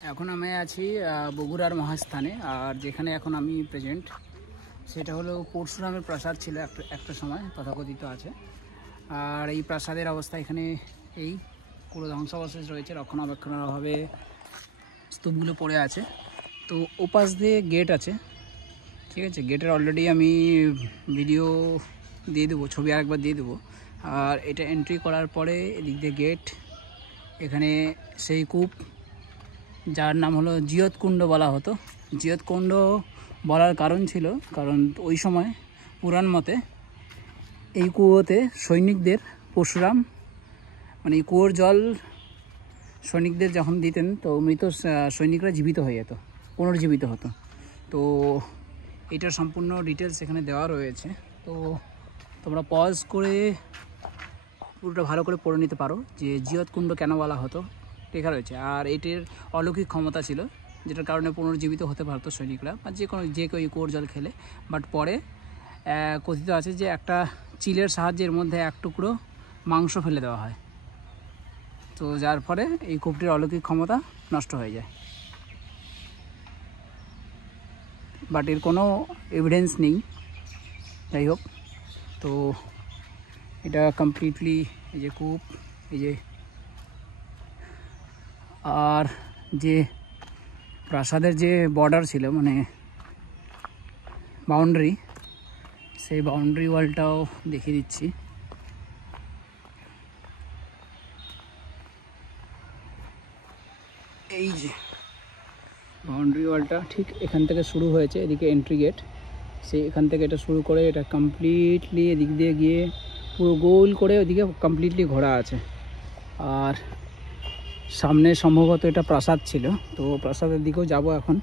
এখন আমি আছি বগুড়ার মহাস্থানে। আর যেখানে এখন আমি প্রেজেন্ট সেটা হলো পরশুরামের প্রাসাদ ছিল একটা সময় তথাকথিত আছে। আর এই প্রাসাদের অবস্থা এখানে এই পুরো ধ্বংসাবশেষ রয়েছে, রক্ষণাবেক্ষণের অভাবে স্তূপগুলো পড়ে আছে। তো ওপাশ দিয়ে গেট আছে, ঠিক আছে। গেটের অলরেডি আমি ভিডিও দিয়ে দেবো, ছবি আরেকবার দিয়ে দেবো। আর এটা এন্ট্রি করার পরে এদিক দিয়ে গেট, এখানে সেই কূপ যার নাম হলো জিয়ত কুণ্ড বলা হতো। জিয়ত কুণ্ড বলার কারণ ছিল কারণ ওই সময় পুরাণ মতে এই কুয়োতে সৈনিকদের পরশুরাম মানে এই কুয়োর জল সৈনিকদের যখন দিতেন তো মৃত সৈনিকরা জীবিত হয়ে যেত, পুনর্জীবিত হতো। তো এটার সম্পূর্ণ ডিটেলস এখানে দেওয়া রয়েছে। তো তোমরা পজ করে পুরোটা ভালো করে পড়ে নিতে পারো যে জিয়ত কুণ্ড কেন বলা হতো, লেখা রয়েছে। আর এটির অলৌকিক ক্ষমতা ছিল যেটার কারণে পুনর্জীবিত হতে পারতো সৈনিকরা বা যে কেউ কুয়োর জল খেলে। বাট পরে কথিত আছে যে একটা চিলের সাহায্যের মধ্যে এক টুকরো মাংস ফেলে দেওয়া হয়, তো যার ফলে এই কূপটির অলৌকিক ক্ষমতা নষ্ট হয়ে যায়। বাট এর কোনো এভিডেন্স নেই, যাই হোক। তো এটা কমপ্লিটলি এই যে কূপ, এই যে আর যে প্রাসাদের যে বর্ডার ছিল মানে বাউন্ডারি, সেই বাউন্ডারি ওয়ালটাও দেখিয়ে দিচ্ছি। এই যে বাউন্ডারি ওয়ালটা ঠিক এখান থেকে শুরু হয়েছে, এদিকে এন্ট্রি গেট, সেই এখান থেকে এটা শুরু করে এটা কমপ্লিটলি এদিক দিয়ে গিয়ে পুরো গোল করে ওদিকে কমপ্লিটলি ঘোরা আছে। আর সামনে সম্ভবত এটা প্রাসাদ ছিল, তো প্রাসাদের দিকেও যাব এখন।